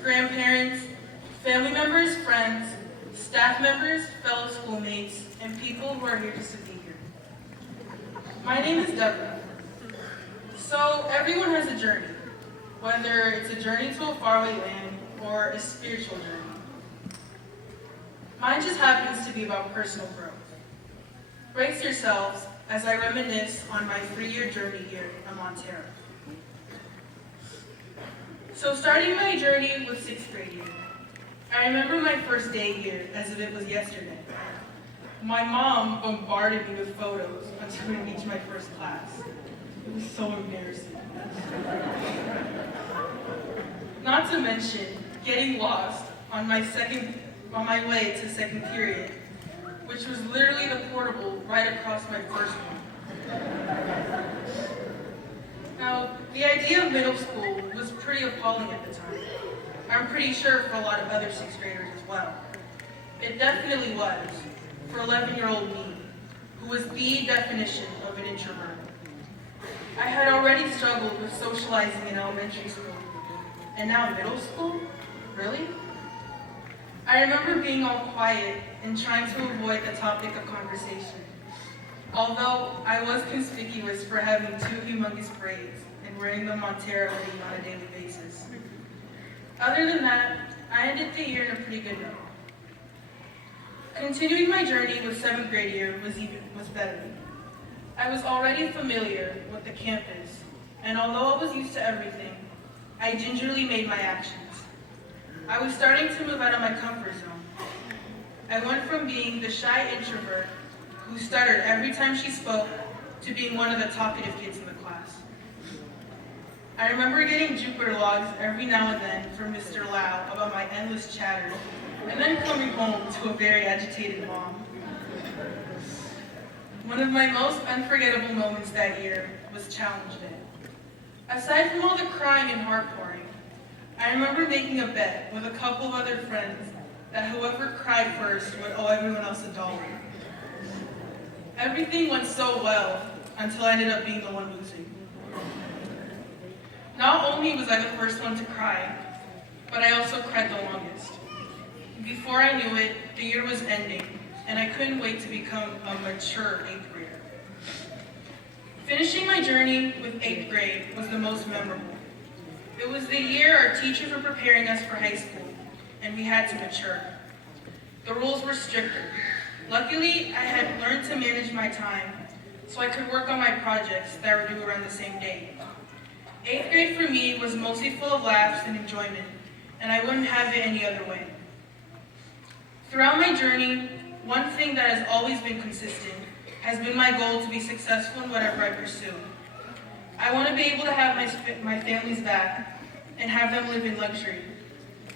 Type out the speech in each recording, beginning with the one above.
grandparents, family members, friends, staff members, fellow schoolmates, and people who are here just to be here. My name is Deborah. So everyone has a journey, whether it's a journey to a faraway land or a spiritual journey. Mine just happens to be about personal growth. Brace yourselves as I reminisce on my 3-year journey here in Montero. So starting my journey with 6th grade year, I remember my first day here as if it was yesterday. My mom bombarded me with photos until we reached my first class. It was so embarrassing. Not to mention getting lost on my way to second period, which was literally the portable right across my first one. Now, the idea of middle school was pretty appalling at the time. I'm pretty sure for a lot of other 6th graders as well. It definitely was, for 11-year-old me, who was the definition of an introvert. I had already struggled with socializing in elementary school, and now middle school? Really? I remember being all quiet and trying to avoid the topic of conversation. Although I was conspicuous for having 2 humongous braids and wearing the Montero hoodie on a daily basis. Other than that, I ended the year in a pretty good note. Continuing my journey with 7th grade year was better. I was already familiar with the campus, and although I was used to everything, I gingerly made my actions. I was starting to move out of my comfort zone. I went from being the shy introvert who stuttered every time she spoke to being one of the talkative kids in the class. I remember getting Jupiter logs every now and then from Mr. Lau about my endless chatter, and then coming home to a very agitated mom. One of my most unforgettable moments that year was Challenge Day. Aside from all the crying and heart pouring, I remember making a bet with a couple of other friends that whoever cried first would owe everyone else $1. Everything went so well until I ended up being the one losing. Not only was I the first one to cry, but I also cried the longest. Before I knew it, the year was ending, and I couldn't wait to become a mature 8th grader. Finishing my journey with 8th grade was the most memorable. It was the year our teachers were preparing us for high school, and we had to mature. The rules were stricter. Luckily, I had learned to manage my time, so I could work on my projects that were due around the same date. 8th grade for me was mostly full of laughs and enjoyment, and I wouldn't have it any other way. Throughout my journey, one thing that has always been consistent has been my goal to be successful in whatever I pursue. I want to be able to have my family's back and have them live in luxury.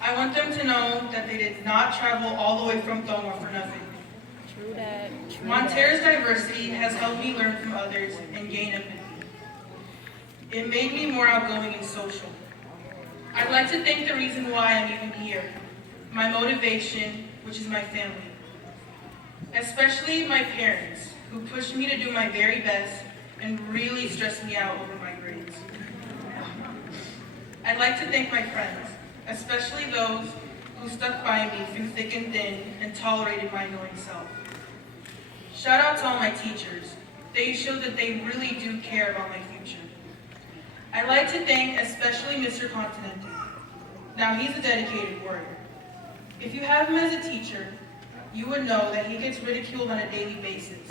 I want them to know that they did not travel all the way from Toma for nothing. True that. Montero's diversity has helped me learn from others and gain empathy. It made me more outgoing and social. I'd like to thank the reason why I'm even here, my motivation, which is my family. Especially my parents, who pushed me to do my very best and really stressed me out over my grades. I'd like to thank my friends, especially those who stuck by me through thick and thin and tolerated my annoying self. Shout out to all my teachers. They showed that they really do care about my future. I'd like to thank especially Mr. Continente. Now he's a dedicated warrior. If you have him as a teacher, you would know that he gets ridiculed on a daily basis.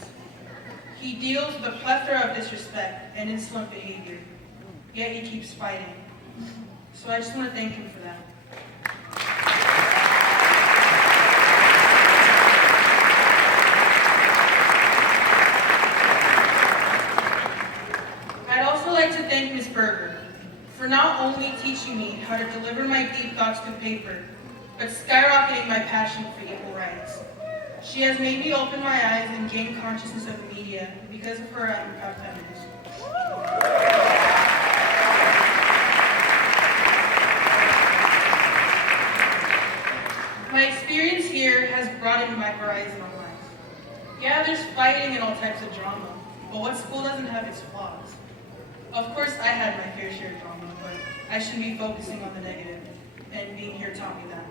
He deals with a plethora of disrespect and insolent behavior, yet he keeps fighting. So I just want to thank him for that. I'd also like to thank Ms. Berger for not only teaching me how to deliver my deep thoughts through paper, but skyrocketing my passion for equal rights. She has made me open my eyes and gain consciousness of the media. Because of her, I'm a proud feminist. My experience here has broadened my horizon on life. Yeah, there's fighting and all types of drama, but what school doesn't have its flaws? Of course, I had my fair share of drama, but I shouldn't be focusing on the negative. and being here taught me that.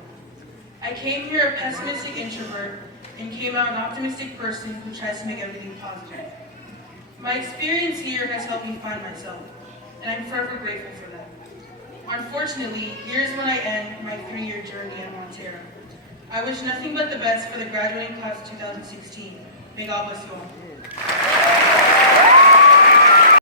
I came here a pessimistic introvert and came out an optimistic person who tries to make everything positive. My experience here has helped me find myself, and I'm forever grateful for that. Unfortunately, here is when I end my 3-year journey at Montero. I wish nothing but the best for the graduating class of 2016. May God bless you all.